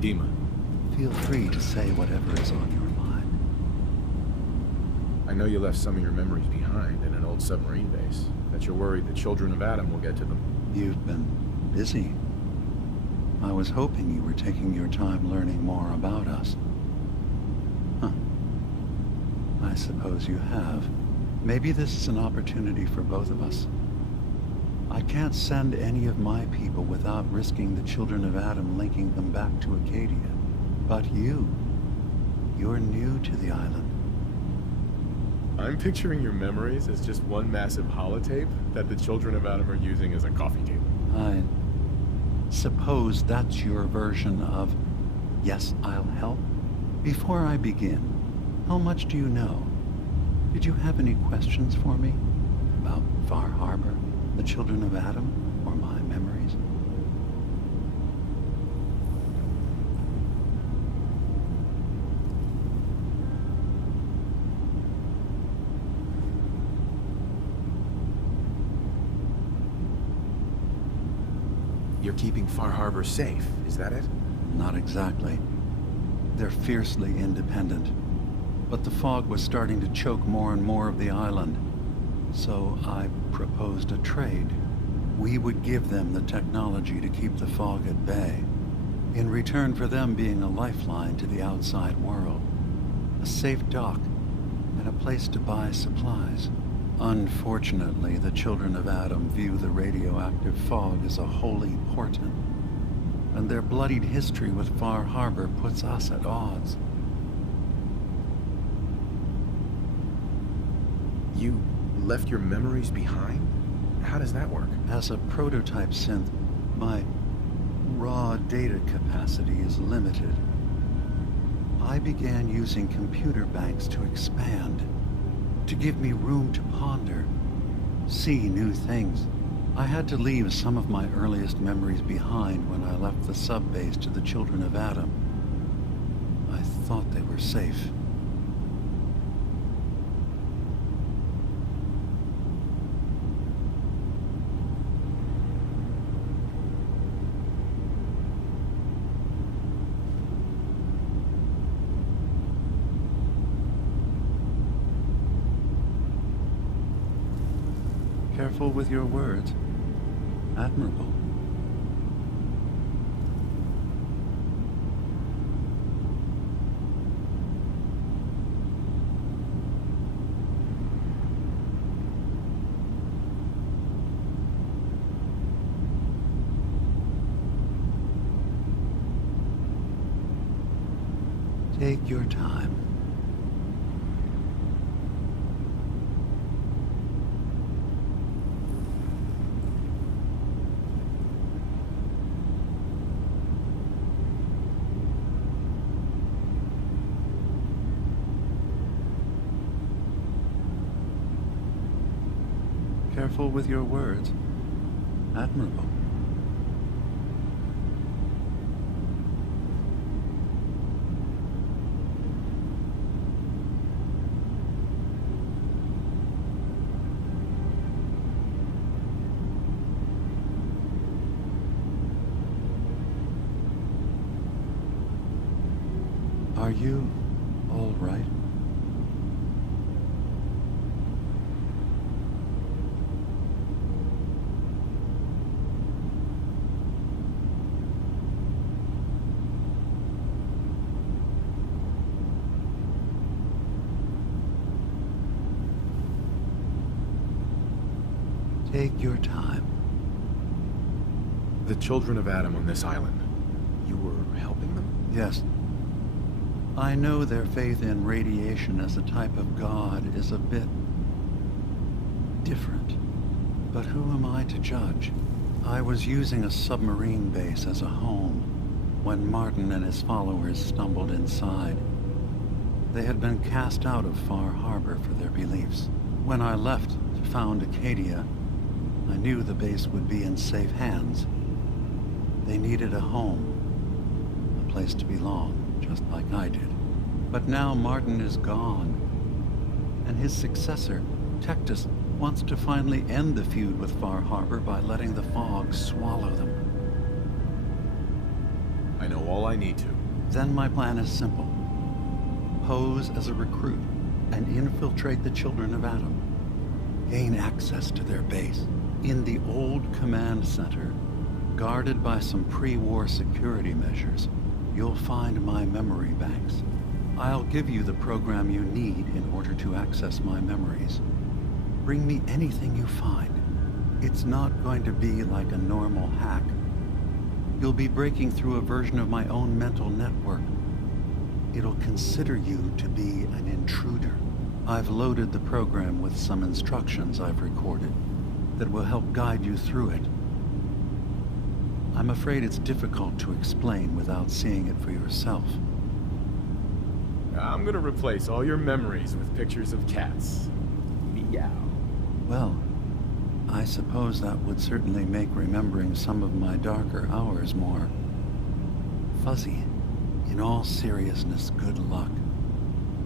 Dima. Feel free to say whatever is on your mind. I know you left some of your memories behind in an old submarine base. That you're worried the Children of Adam will get to them. You've been busy. I was hoping you were taking your time learning more about us. Huh. I suppose you have. Maybe this is an opportunity for both of us. I can't send any of my people without risking the Children of Adam linking them back to Acadia. But you're new to the island. I'm picturing your memories as just one massive holotape that the Children of Adam are using as a coffee table. I suppose that's your version of, yes, I'll help? Before I begin, how much do you know? Did you have any questions for me? About Far Harbor, the Children of Adam, or my memories? You're keeping Far Harbor safe, is that it? Not exactly. They're fiercely independent. But the fog was starting to choke more and more of the island. So I proposed a trade. We would give them the technology to keep the fog at bay, in return for them being a lifeline to the outside world. A safe dock, and a place to buy supplies. Unfortunately, the Children of Adam view the radioactive fog as a holy portent, and their bloodied history with Far Harbor puts us at odds. You left your memories behind? How does that work? As a prototype synth, my raw data capacity is limited. I began using computer banks to expand, to give me room to ponder, see new things. I had to leave some of my earliest memories behind when I left the sub-base to the Children of Adam. I thought they were safe. Careful with your words. Admirable. Take your time. Careful with your words. Admirable. Are you all right? Take your time. The Children of Adam on this island. You were helping them? Yes. I know their faith in radiation as a type of god is a bit different. But who am I to judge? I was using a submarine base as a home when Martin and his followers stumbled inside. They had been cast out of Far Harbor for their beliefs. When I left to found Acadia, I knew the base would be in safe hands. They needed a home, a place to belong, just like I did. But now Martin is gone, and his successor, Tectus, wants to finally end the feud with Far Harbor by letting the fog swallow them. I know all all I need to. Then my plan is simple. Pose as a recruit and infiltrate the Children of Adam. Gain access to their base in the old command center. Guarded by some pre-war security measures, you'll find my memory banks. I'll give you the program you need in order to access my memories. Bring me anything you find. It's not going to be like a normal hack. You'll be breaking through a version of my own mental network. It'll consider you to be an intruder. I've loaded the program with some instructions I've recorded that will help guide you through it. I'm afraid it's difficult to explain without seeing it for yourself. I'm gonna replace all your memories with pictures of cats. Meow. Well, I suppose that would certainly make remembering some of my darker hours more fuzzy. In all seriousness, good luck.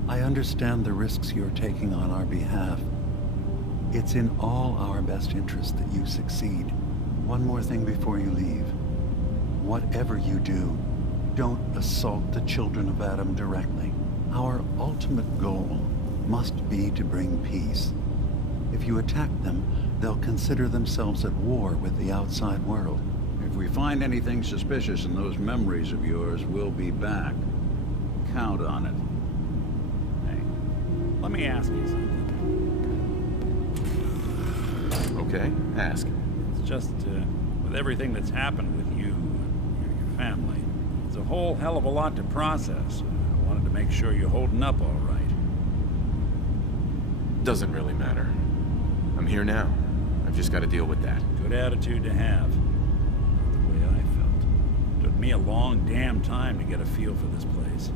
I understand the risks you're taking on our behalf. It's in all our best interest that you succeed. One more thing before you leave. Whatever you do, don't assault the Children of Adam directly. Our ultimate goal must be to bring peace. If you attack them, they'll consider themselves at war with the outside world. If we find anything suspicious in those memories of yours, we'll be back. Count on it. Hey, let me ask you something. Okay, ask. It's just, with everything that's happened with you and your family, it's a whole hell of a lot to process. I wanted to make sure you're holding up all right. Doesn't really matter. I'm here now. I've just got to deal with that. Good attitude to have. Not the way I felt. Took me a long damn time to get a feel for this place.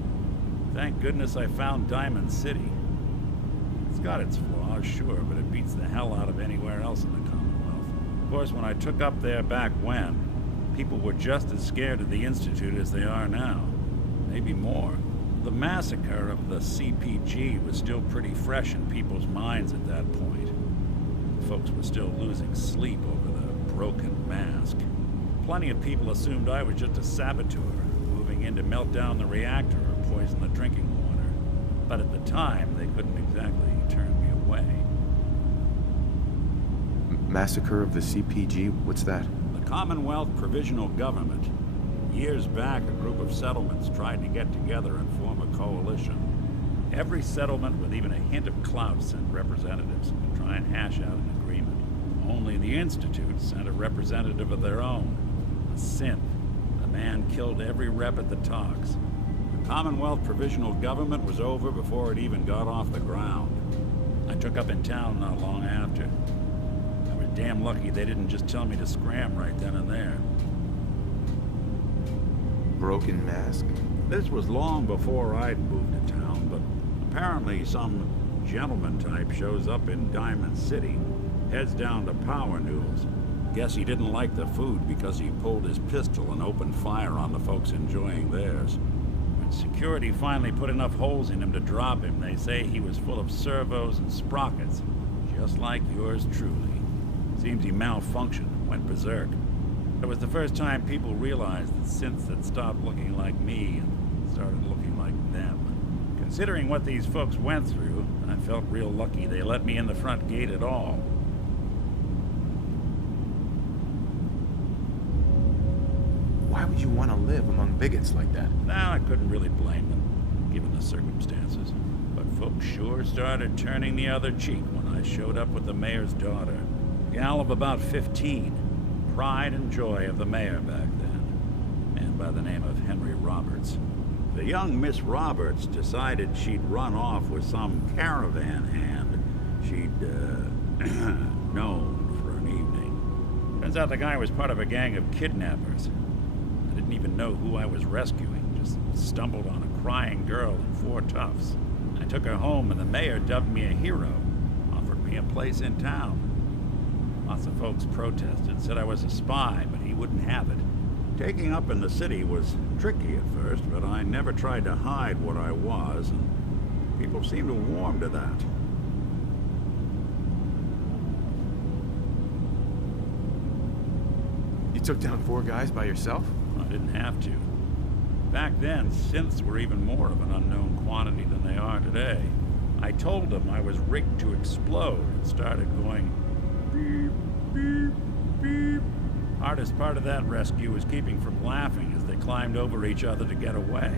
Thank goodness I found Diamond City. It's got its flaws, sure, but it beats the hell out of anywhere else in the Commonwealth. Of course, when I took up there back when, people were just as scared of the Institute as they are now. Maybe more. The massacre of the CPG was still pretty fresh in people's minds at that point. Folks were still losing sleep over the broken mask. Plenty of people assumed I was just a saboteur, moving in to melt down the reactor or poison the drinking water. But at the time, they couldn't exactly turn me away. Massacre of the CPG? What's that? The Commonwealth Provisional Government. Years back, a group of settlements tried to get together and form a coalition. Every settlement with even a hint of clout sent representatives to try and hash out an agreement. Only the Institute sent a representative of their own. A synth. The man killed every rep at the talks. The Commonwealth Provisional Government was over before it even got off the ground. I took up in town not long after. I was damn lucky they didn't just tell me to scram right then and there. Broken mask? This was long before I'd moved to town, but apparently some gentleman type shows up in Diamond City, heads down to Power Noodles. Guess he didn't like the food because he pulled his pistol and opened fire on the folks enjoying theirs. When security finally put enough holes in him to drop him, they say he was full of servos and sprockets, just like yours truly. Seems he malfunctioned, went berserk. It was the first time people realized that synths had stopped looking like me and started looking like them. Considering what these folks went through, I felt real lucky they let me in the front gate at all. Why would you want to live among bigots like that? Now, I couldn't really blame them, given the circumstances. But folks sure started turning the other cheek when I showed up with the mayor's daughter. A gal of about 15. Pride and joy of the mayor back then. Man by the name of Henry Roberts. The young Miss Roberts decided she'd run off with some caravan hand she'd, known for an evening. Turns out the guy was part of a gang of kidnappers. I didn't even know who I was rescuing, just stumbled on a crying girl and 4 toughs. I took her home and the mayor dubbed me a hero, offered me a place in town. Lots of folks protested, said I was a spy, but he wouldn't have it. Taking up in the city was tricky at first, but I never tried to hide what I was, and people seemed to warm to that. You took down 4 guys by yourself? I didn't have to. Back then, synths were even more of an unknown quantity than they are today. I told them I was rigged to explode and started going beep, beep, beep. Hardest part of that rescue was keeping from laughing as they climbed over each other to get away.